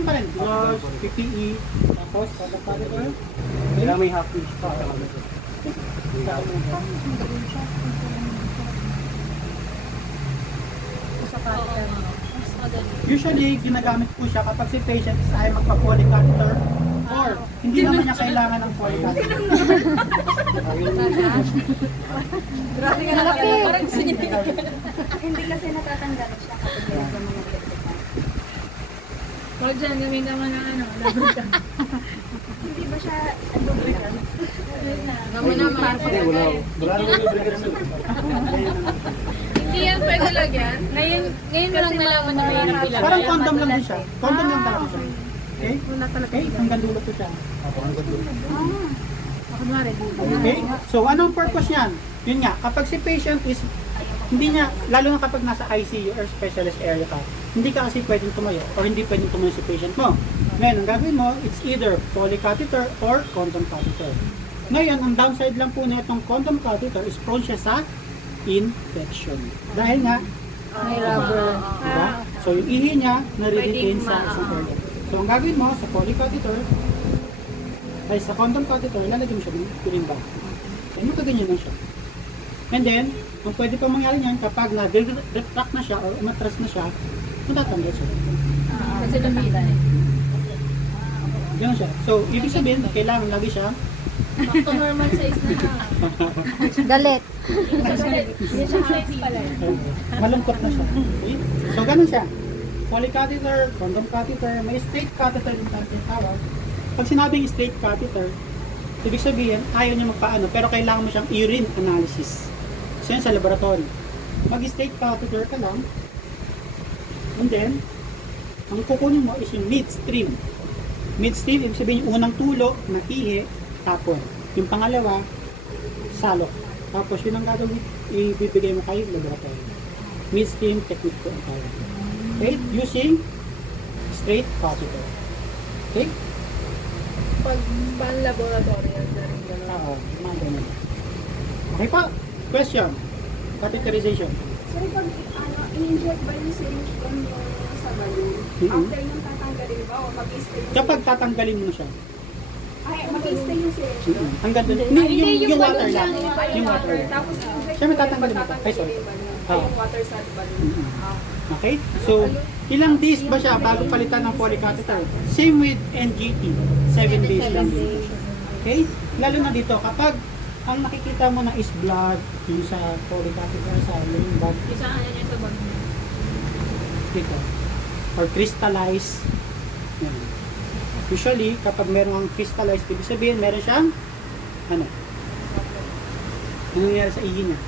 same pa rin. Gloves, PPE, tapos contact catheter. Kaya may half fish pa. Usually, ginagamit po siya kapag si patient is ay magpa-poly catheter or hindi naman niya kailangan ng poly catheter. Grabe ka na parang Hindi kasi natatanggal siya kapag ginagawa mo ng electrical. Huwag dyan, gawin naman ng ano, lubricant. Hindi ba siya lubricant? Gawin naman. Wala naman lubricant. Hindi yan pwede lagyan. Ngayon mo lang nalaman na may ilagay. Parang condom lang din siya. Condom lang talaga siya. Okay? Okay, hanggang dulo po siya. Kunwari, Okay? So, anong purpose niyan? Yun nga, kapag si patient is, hindi niya, lalo na kapag nasa ICU or specialist area ka, hindi ka kasi pwedeng tumayo or hindi pwedeng tumayo si patient mo. Ngayon, ang gagawin mo, it's either poly catheter or condom catheter. Ngayon, ang downside lang po na itong condom catheter is prone siya sa infection. Dahil nga, may rubber. diba? So, yung ihi niya, nare-retain sa isang area. So, ang gagawin mo sa poly catheter, ay sa condom catheter, lalagyan mo siya ng cooling bag. So, yung kaganyan lang siya. And then, ang pwede pa mangyari niyan, kapag na-retract na siya or umatras na siya, matatanggal siya. Kasi nakita eh. Ganun siya. So, ibig sabihin, kailangan lagi siya Back to normal size na siya. Galit. Hindi siya size pala. malungkot na siya. Okay? So, ganun siya. Poly catheter, condom catheter, may straight catheter din tayo tawag. Pag sinabing straight catheter, ibig sabihin, ayaw niya magpaano, pero kailangan mo siyang urine analysis. So, yan sa laboratory. Mag-straight catheter ka lang, and then, ang kukunin mo is yung midstream. Midstream, ibig sabihin yung unang tulo, na ihi, tapon. Yung pangalawa, salok. Tapos yun ang gagawin, ibibigay mo kayo laboratory. Midstream technique po ang tawag. Okay? Using straight catheter. Okay? Pag pan-laboratory yan sa rin gano'n. Oo, mga ganun. Okay pa? Question. Catheterization. Sorry, pag in-inject ba yung syringe from yung sa balloon? After yung tatanggalin ba o mag-stay yung Kapag tatanggalin mo na siya, ay, mag-stay yung syringe? hanggang doon. Yung water lang. Yung water lang. Tapos yung Siyempre tatanggalin mo pa. Ay, sorry. yung water sa balloon. Okay? So, ilang days ba siya bago palitan ng poly catheter? Same with NGT. 7 days lang din. Okay? Lalo na dito, kapag ang nakikita mo na is blood, yung sa poly catheter, sa yung bag, Isa ano niya sa bag. dito, or crystallized. Yan. Usually, kapag meron ang crystallized, ibig sabihin, meron siyang, ano? Ano nangyari sa ihi niya?